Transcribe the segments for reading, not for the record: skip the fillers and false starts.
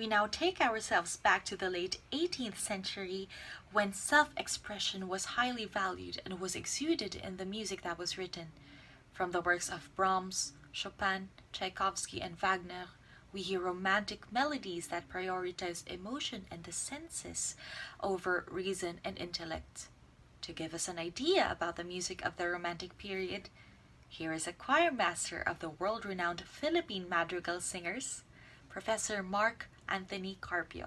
we now take ourselves back to the late 18th century when self-expression was highly valued and was exuded in the music that was written. From the works of Brahms, Chopin, Tchaikovsky, and Wagner, we hear romantic melodies that prioritize emotion and the senses over reason and intellect. To give us an idea about the music of the Romantic period, here is a choir master of the world-renowned Philippine madrigal singers, Professor Mark Anthony CARPiO.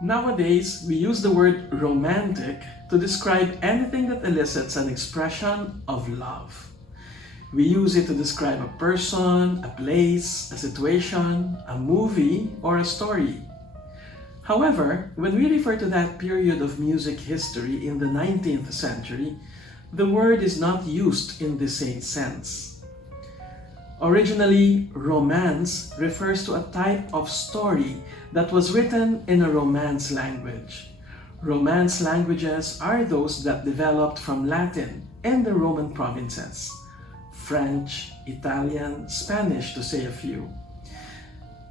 Nowadays, we use the word romantic to describe anything that elicits an expression of love. We use it to describe a person, a place, a situation, a movie, or a story. However, when we refer to that period of music history in the 19th century, the word is not used in the same sense. Originally, romance refers to a type of story that was written in a Romance language. Romance languages are those that developed from Latin and the Roman provinces. French, Italian, Spanish to say a few.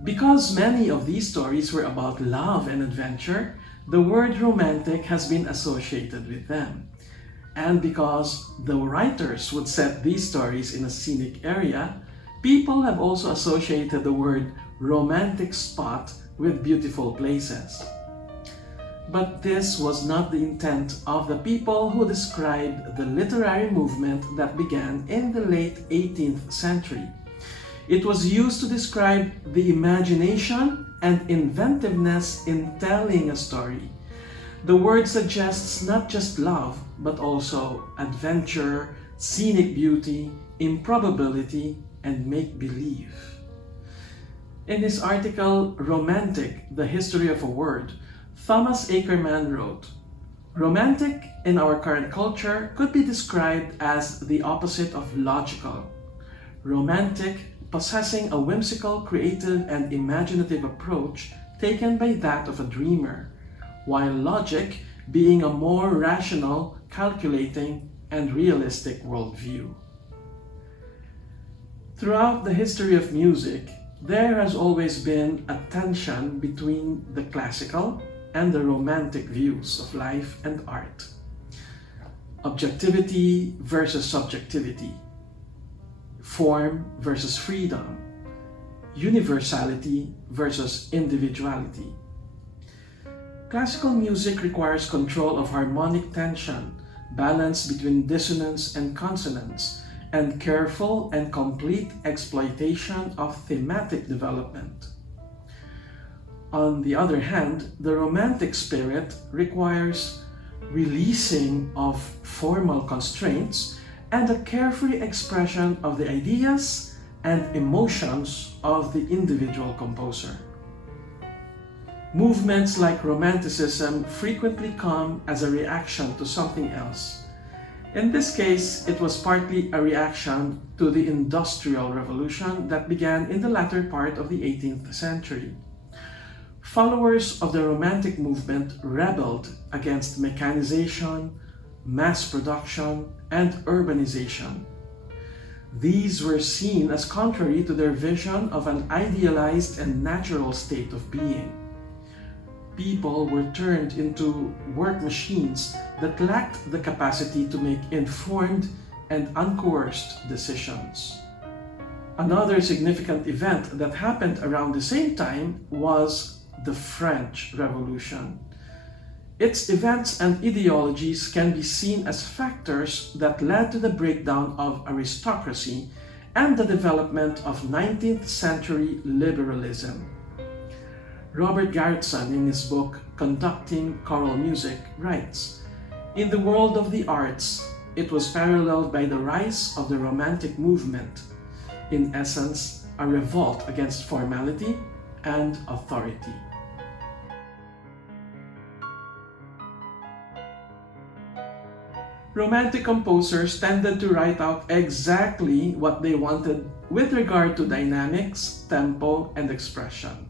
Because many of these stories were about love and adventure, the word romantic has been associated with them. And because the writers would set these stories in a scenic area, people have also associated the word romantic spot with beautiful places. But this was not the intent of the people who described the literary movement that began in the late 18th century. It was used to describe the imagination and inventiveness in telling a story. The word suggests not just love, but also adventure, scenic beauty, improbability, and make-believe. In his article, Romantic, The History of a Word, Thomas Ackerman wrote, "Romantic in our current culture could be described as the opposite of logical. Romantic possessing a whimsical, creative, and imaginative approach taken by that of a dreamer, while logic being a more rational, calculating, and realistic worldview." Throughout the history of music, there has always been a tension between the classical and the romantic views of life and art. Objectivity versus subjectivity. Form versus freedom. Universality versus individuality. Classical music requires control of harmonic tension, balance between dissonance and consonance, and careful and complete exploitation of thematic development. On the other hand, the romantic spirit requires releasing of formal constraints and a carefree expression of the ideas and emotions of the individual composer. Movements like romanticism frequently come as a reaction to something else. In this case, it was partly a reaction to the Industrial Revolution that began in the latter part of the 18th century. Followers of the Romantic movement rebelled against mechanization, mass production, and urbanization. These were seen as contrary to their vision of an idealized and natural state of being. People were turned into work machines that lacked the capacity to make informed and uncoerced decisions. Another significant event that happened around the same time was the French Revolution. Its events and ideologies can be seen as factors that led to the breakdown of aristocracy and the development of 19th century liberalism. Robert Garretson, in his book Conducting Choral Music, writes, "In the world of the arts, it was paralleled by the rise of the Romantic movement, in essence, a revolt against formality and authority." Romantic composers tended to write out exactly what they wanted with regard to dynamics, tempo, and expression.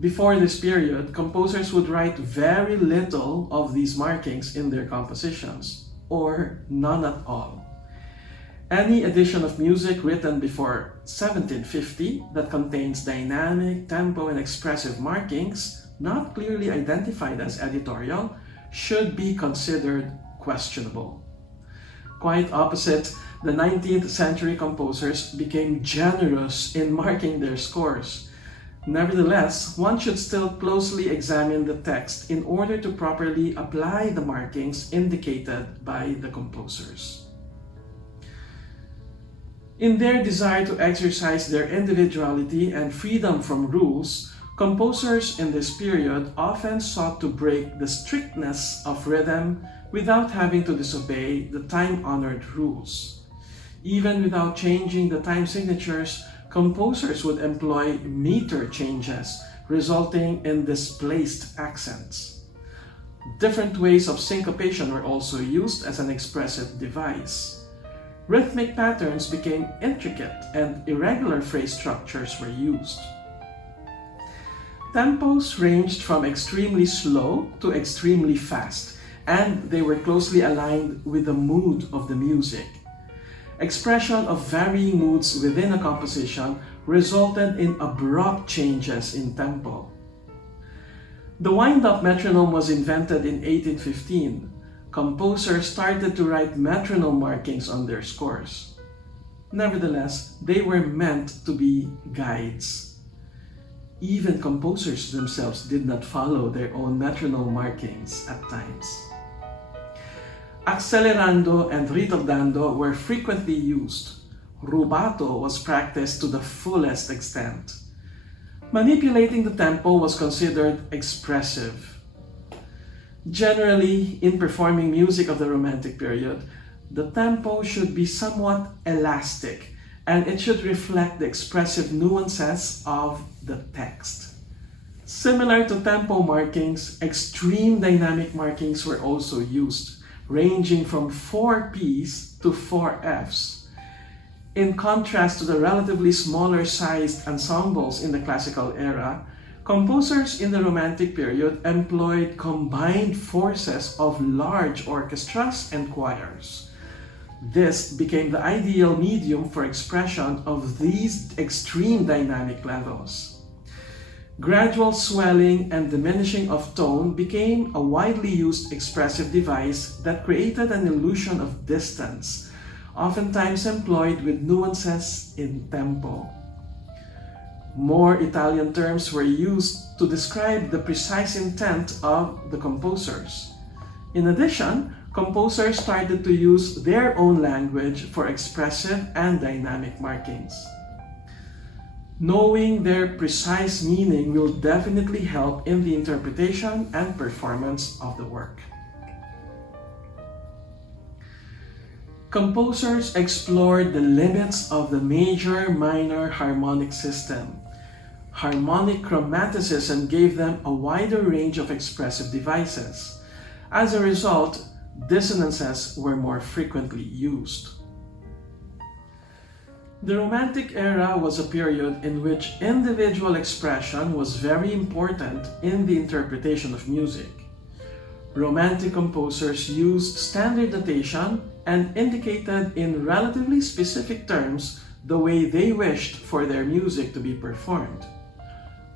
Before this period, composers would write very little of these markings in their compositions, or none at all. Any edition of music written before 1750 that contains dynamic, tempo, and expressive markings, not clearly identified as editorial, should be considered questionable. Quite opposite, the 19th century composers became generous in marking their scores. Nevertheless, one should still closely examine the text in order to properly apply the markings indicated by the composers. In their desire to exercise their individuality and freedom from rules, composers in this period often sought to break the strictness of rhythm without having to disobey the time-honored rules. Even without changing the time signatures, composers would employ meter changes, resulting in displaced accents. Different ways of syncopation were also used as an expressive device. Rhythmic patterns became intricate and irregular phrase structures were used. Tempos ranged from extremely slow to extremely fast, and they were closely aligned with the mood of the music. Expression of varying moods within a composition resulted in abrupt changes in tempo. The wind-up metronome was invented in 1815. Composers started to write metronome markings on their scores. Nevertheless, they were meant to be guides. Even composers themselves did not follow their own metronome markings at times. Accelerando and ritardando were frequently used. Rubato was practiced to the fullest extent. Manipulating the tempo was considered expressive. Generally, in performing music of the Romantic period, the tempo should be somewhat elastic and it should reflect the expressive nuances of the text. Similar to tempo markings, extreme dynamic markings were also used, ranging from 4 Ps to 4 Fs. In contrast to the relatively smaller sized ensembles in the classical era, composers in the Romantic period employed combined forces of large orchestras and choirs. This became the ideal medium for expression of these extreme dynamic levels. Gradual swelling and diminishing of tone became a widely used expressive device that created an illusion of distance, oftentimes employed with nuances in tempo. More Italian terms were used to describe the precise intent of the composers. In addition, composers started to use their own language for expressive and dynamic markings. Knowing their precise meaning will definitely help in the interpretation and performance of the work. Composers explored the limits of the major-minor harmonic system. Harmonic chromaticism gave them a wider range of expressive devices. As a result, dissonances were more frequently used. The Romantic era was a period in which individual expression was very important in the interpretation of music. Romantic composers used standard notation and indicated in relatively specific terms the way they wished for their music to be performed.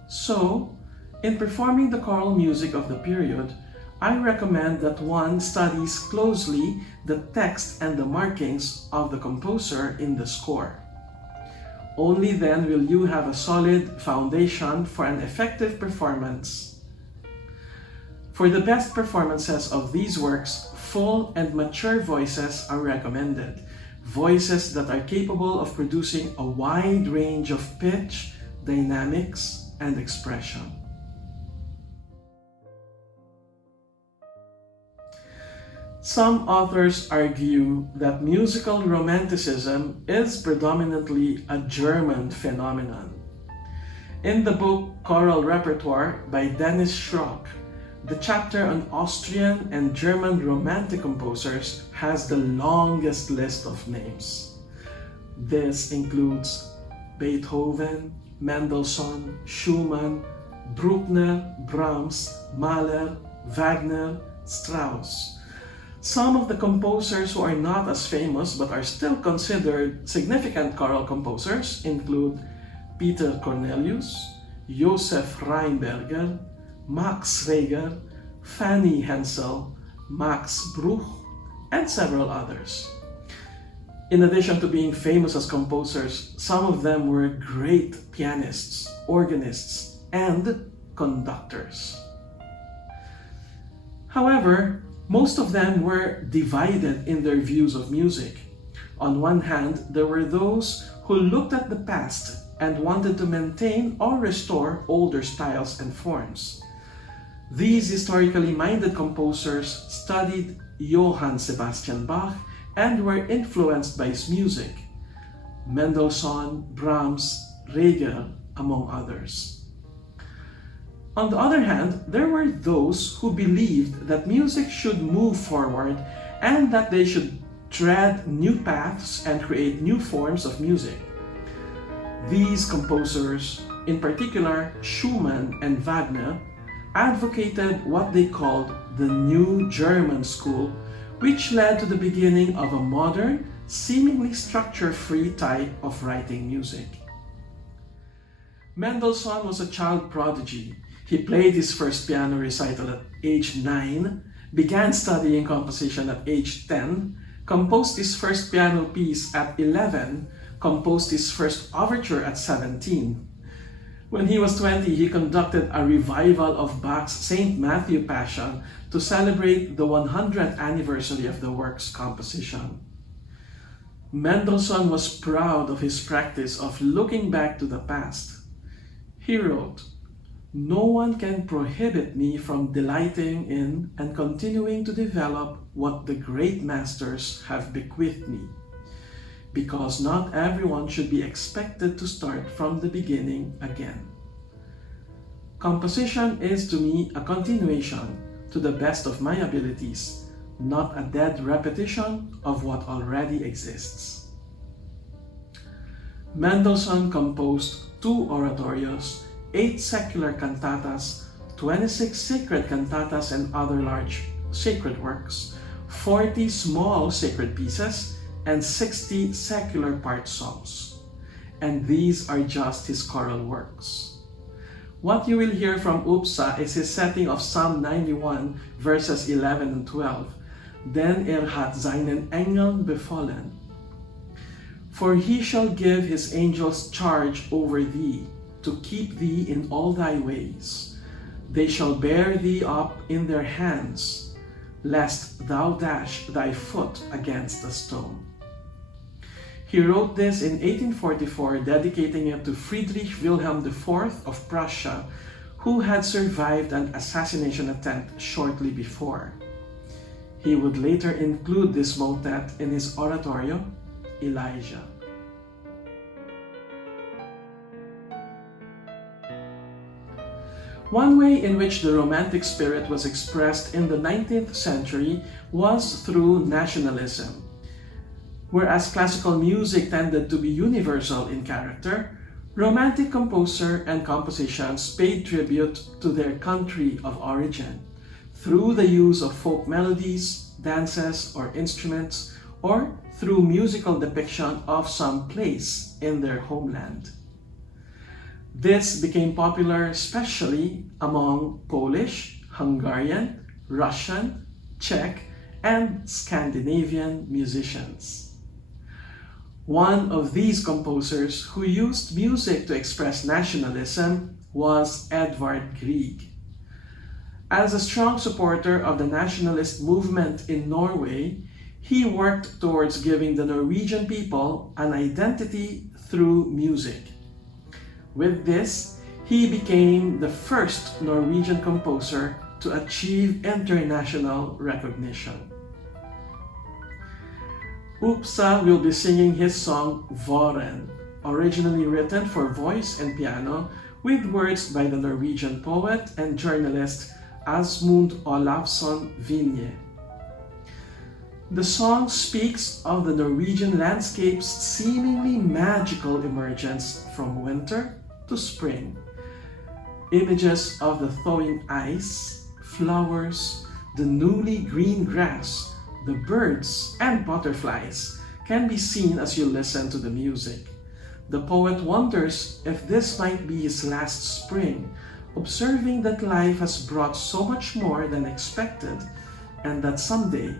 So, in performing the choral music of the period, I recommend that one studies closely the text and the markings of the composer in the score. Only then will you have a solid foundation for an effective performance. For the best performances of these works, full and mature voices are recommended. Voices that are capable of producing a wide range of pitch, dynamics, and expression. Some authors argue that musical romanticism is predominantly a German phenomenon. In the book Choral Repertoire by Dennis Schrock, the chapter on Austrian and German Romantic composers has the longest list of names. This includes Beethoven, Mendelssohn, Schumann, Bruckner, Brahms, Mahler, Wagner, Strauss. Some of the composers who are not as famous but are still considered significant choral composers include Peter Cornelius, Josef Rheinberger, Max Reger, Fanny Hensel, Max Bruch, and several others. In addition to being famous as composers, some of them were great pianists, organists, and conductors. However, most of them were divided in their views of music. On one hand, there were those who looked at the past and wanted to maintain or restore older styles and forms. These historically minded composers studied Johann Sebastian Bach and were influenced by his music, Mendelssohn, Brahms, Reger, among others. On the other hand, there were those who believed that music should move forward and that they should tread new paths and create new forms of music. These composers, in particular Schumann and Wagner, advocated what they called the New German School, which led to the beginning of a modern, seemingly structure-free type of writing music. Mendelssohn was a child prodigy. He played his first piano recital at age 9, began studying composition at age 10, composed his first piano piece at 11, composed his first overture at 17. When he was 20, he conducted a revival of Bach's St. Matthew Passion to celebrate the 100th anniversary of the work's composition. Mendelssohn was proud of his practice of looking back to the past. He wrote, "No one can prohibit me from delighting in and continuing to develop what the great masters have bequeathed me, because not everyone should be expected to start from the beginning again. Composition is to me a continuation to the best of my abilities, not a dead repetition of what already exists." Mendelssohn composed 2 oratorios, 8 secular cantatas, 26 sacred cantatas and other large sacred works, 40 small sacred pieces, and 60 secular part songs. And these are just his choral works. What you will hear from UPSA is his setting of Psalm 91 verses 11 and 12. "Denn hat seinen Engeln befallen. For he shall give his angels charge over thee, to keep thee in all thy ways. They shall bear thee up in their hands, lest thou dash thy foot against a stone." He wrote this in 1844, dedicating it to Friedrich Wilhelm IV of Prussia, who had survived an assassination attempt shortly before. He would later include this motet in his oratorio, Elijah. One way in which the Romantic spirit was expressed in the 19th century was through nationalism. Whereas classical music tended to be universal in character, Romantic composer and compositions paid tribute to their country of origin through the use of folk melodies, dances, or instruments, or through musical depiction of some place in their homeland. This became popular especially among Polish, Hungarian, Russian, Czech, and Scandinavian musicians. One of these composers who used music to express nationalism was Edvard Grieg. As a strong supporter of the nationalist movement in Norway, he worked towards giving the Norwegian people an identity through music. With this, he became the first Norwegian composer to achieve international recognition. UPSA will be singing his song Våren, originally written for voice and piano, with words by the Norwegian poet and journalist Asmund Olafsson Vinje. The song speaks of the Norwegian landscape's seemingly magical emergence from winter to spring. Images of the thawing ice, flowers, the newly green grass, the birds, and butterflies can be seen as you listen to the music. The poet wonders if this might be his last spring, observing that life has brought so much more than expected and that someday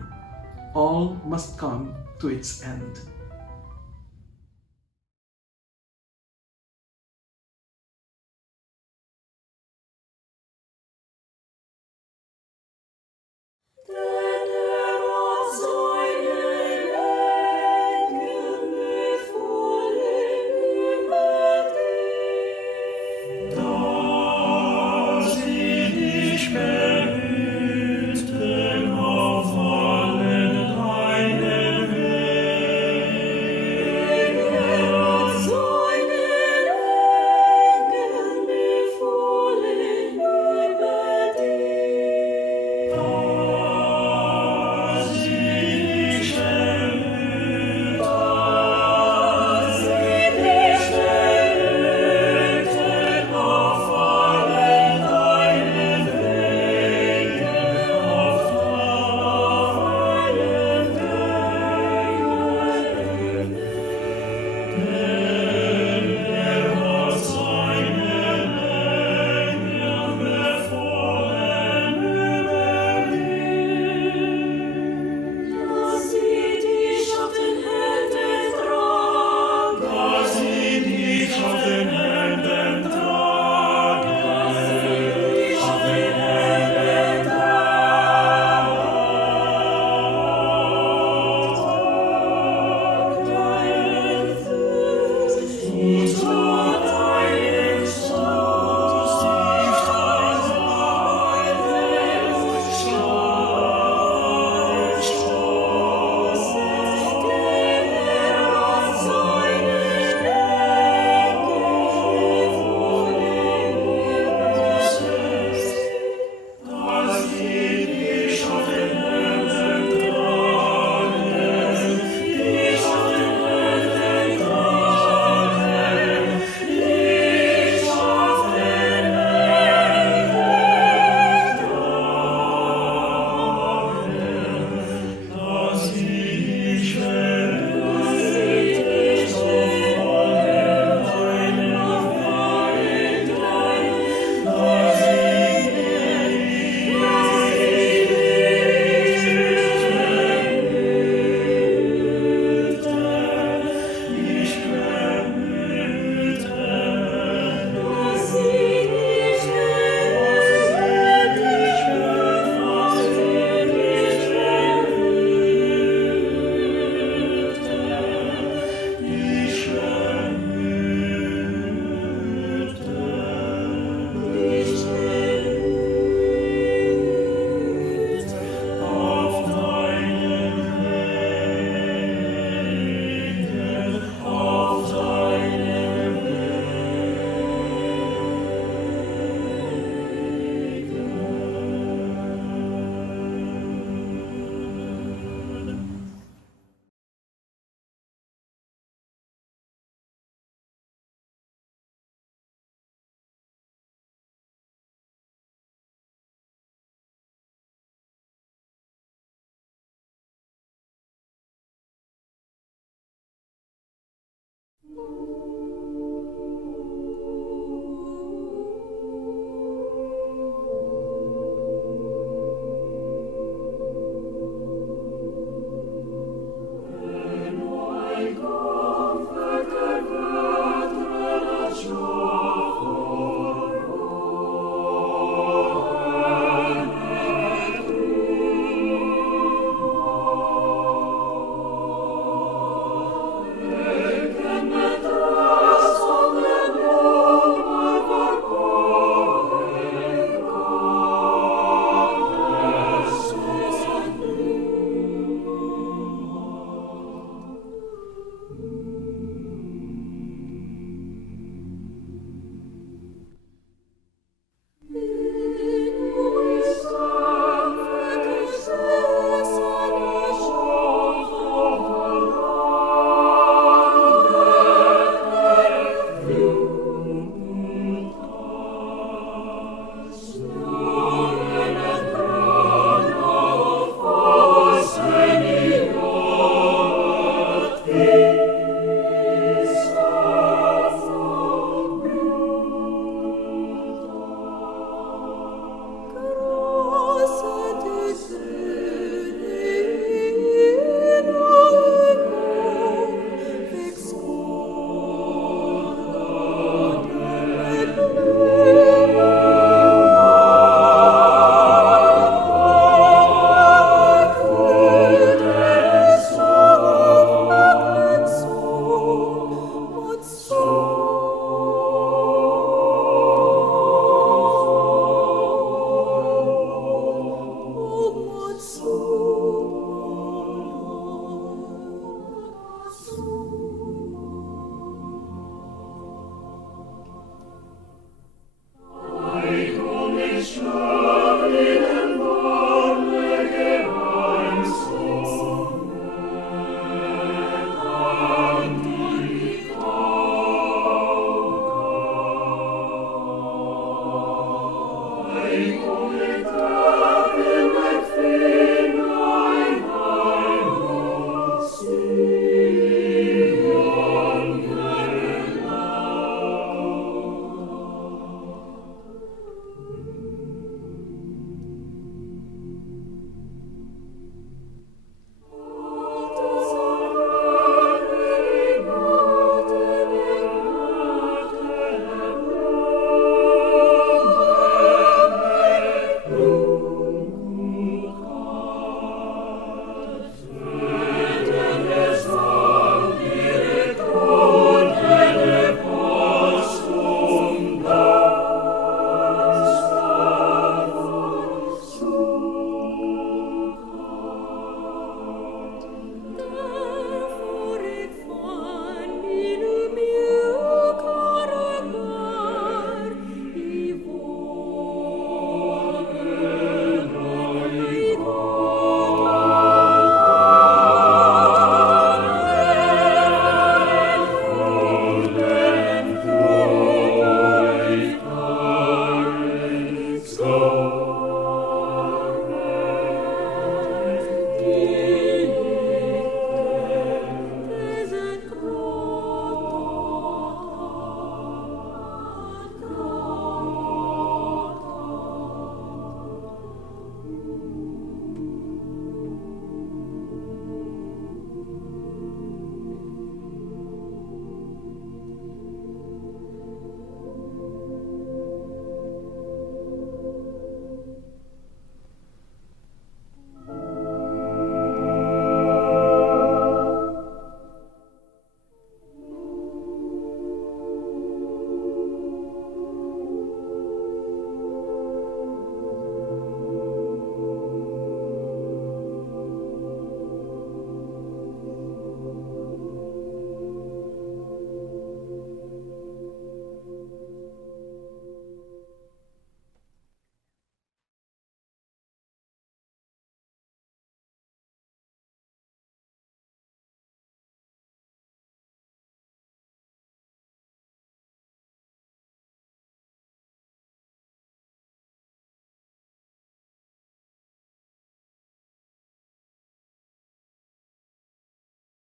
all must come to its end.